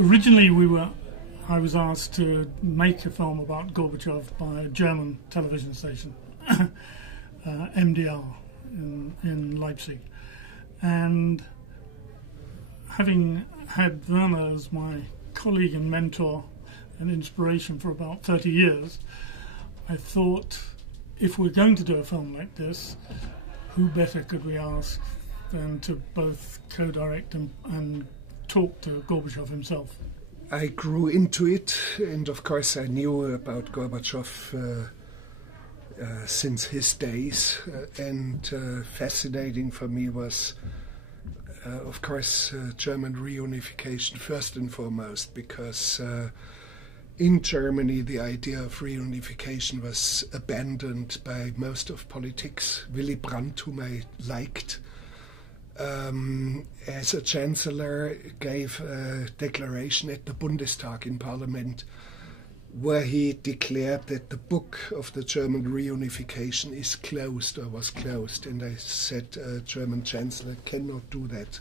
Originally, I was asked to make a film about Gorbachev by a German television station, MDR, in Leipzig. And having had Werner as my colleague and mentor and inspiration for about 30 years, I thought, if we're going to do a film like this, who better could we ask than to both co-direct and talk to Gorbachev himself? I grew into it, and of course I knew about Gorbachev since his days, and fascinating for me was, of course, German reunification first and foremost, because in Germany the idea of reunification was abandoned by most of politics. Willy Brandt, whom I liked, as a chancellor, gave a declaration at the Bundestag in Parliament where he declared that the book of the German reunification is closed or was closed. And I said, German chancellor cannot do that.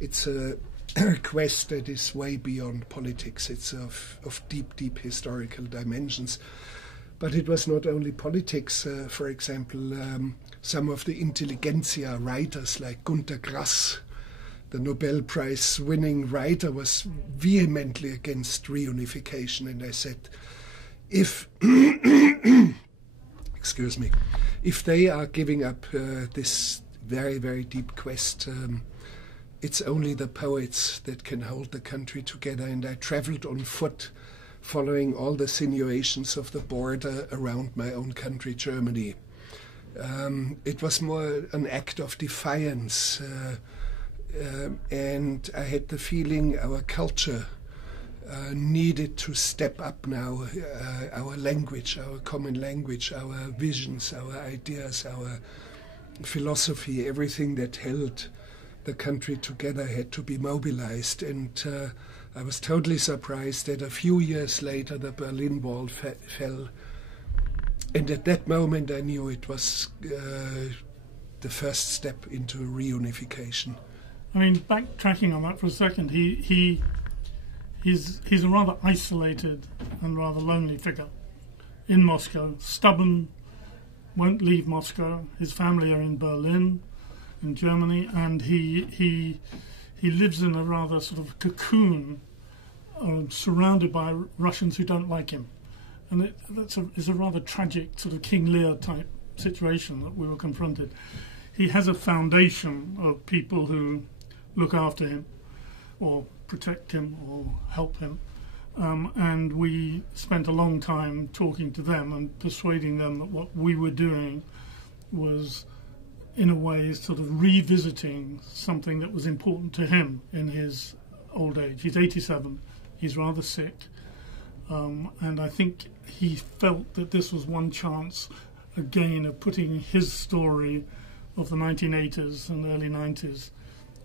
It's a quest that is way beyond politics. It's of deep, deep historical dimensions. But it was not only politics. For example, some of the intelligentsia writers like Günter Grass, the Nobel Prize winning writer, was vehemently against reunification. And I said, if excuse me, if they are giving up this very, very deep quest, it's only the poets that can hold the country together. And I traveled on foot, following all the sinuations of the border around my own country, Germany. It was more an act of defiance, and I had the feeling our culture needed to step up now, our language, our common language, our visions, our ideas, our philosophy, everything that held the country together had to be mobilized. And I was totally surprised that a few years later the Berlin Wall fell. And at that moment I knew it was the first step into reunification. I mean, backtracking on that for a second, he's a rather isolated and rather lonely figure in Moscow, stubborn, won't leave Moscow. His family are in Berlin, in Germany, and he lives in a rather sort of cocoon, surrounded by Russians who don't like him. And it's a rather tragic sort of King Lear type situation that we were confronted. He has a foundation of people who look after him or protect him or help him. And we spent a long time talking to them and persuading them that what we were doing was, in a way, sort of revisiting something that was important to him in his old age. He's 87, he's rather sick, and I think he felt that this was one chance again of putting his story of the 1980s and early 90s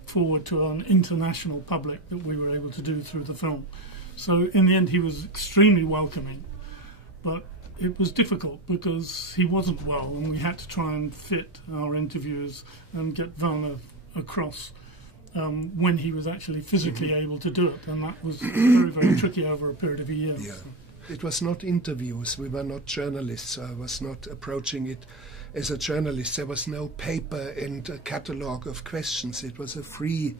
forward to an international public that we were able to do through the film. So in the end he was extremely welcoming, but it was difficult because he wasn't well, and we had to try and fit our interviews and get Werner across when he was actually physically able to do it, and that was very, very tricky over a period of a year. Yeah. It was not interviews. We were not journalists. I was not approaching it as a journalist. There was no paper and a catalogue of questions. It was a free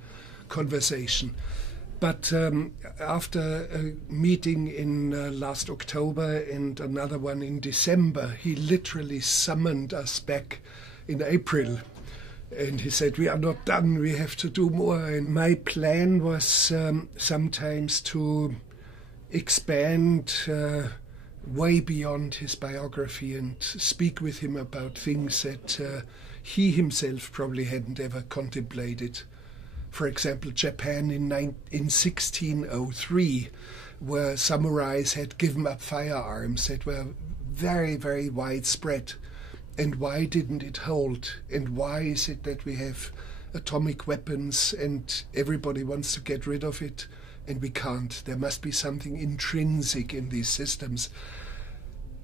conversation. But after a meeting in last October and another one in December, he literally summoned us back in April. And he said, we are not done, we have to do more. And my plan was sometimes to expand way beyond his biography and speak with him about things that he himself probably hadn't ever contemplated. For example, Japan in 1603, where samurais had given up firearms that were very, very widespread. And why didn't it hold? And why is it that we have atomic weapons and everybody wants to get rid of it and we can't? There must be something intrinsic in these systems.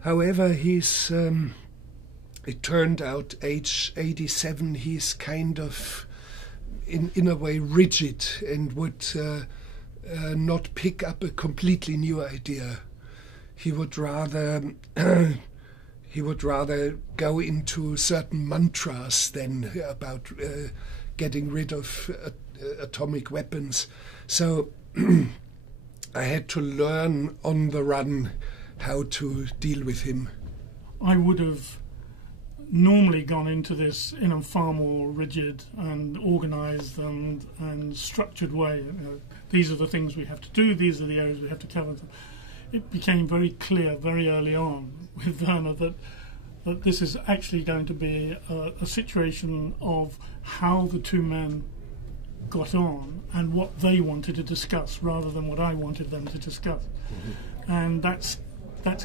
However, he's, it turned out, age 87, he's kind of, in a way, rigid and would not pick up a completely new idea. He would rather go into certain mantras than about getting rid of atomic weapons. So I had to learn on the run how to deal with him. I would have normally gone into this in a far more rigid and organised and structured way. You know, these are the things we have to do, these are the areas we have to cover. It became very clear very early on with Werner that this is actually going to be a situation of how the two men got on and what they wanted to discuss rather than what I wanted them to discuss. Mm-hmm. And that's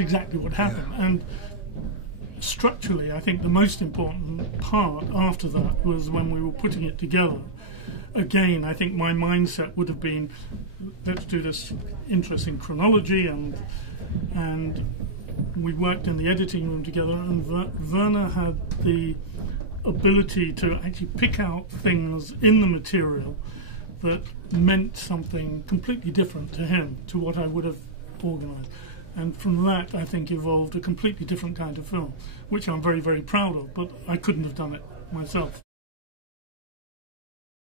exactly what happened. Yeah. And structurally, I think the most important part after that was when we were putting it together. Again, I think my mindset would have been, let's do this interesting chronology, and we worked in the editing room together, and Werner had the ability to actually pick out things in the material that meant something completely different to him, to what I would have organised. And from that, I think, evolved a completely different kind of film, which I'm very, very proud of, but I couldn't have done it myself.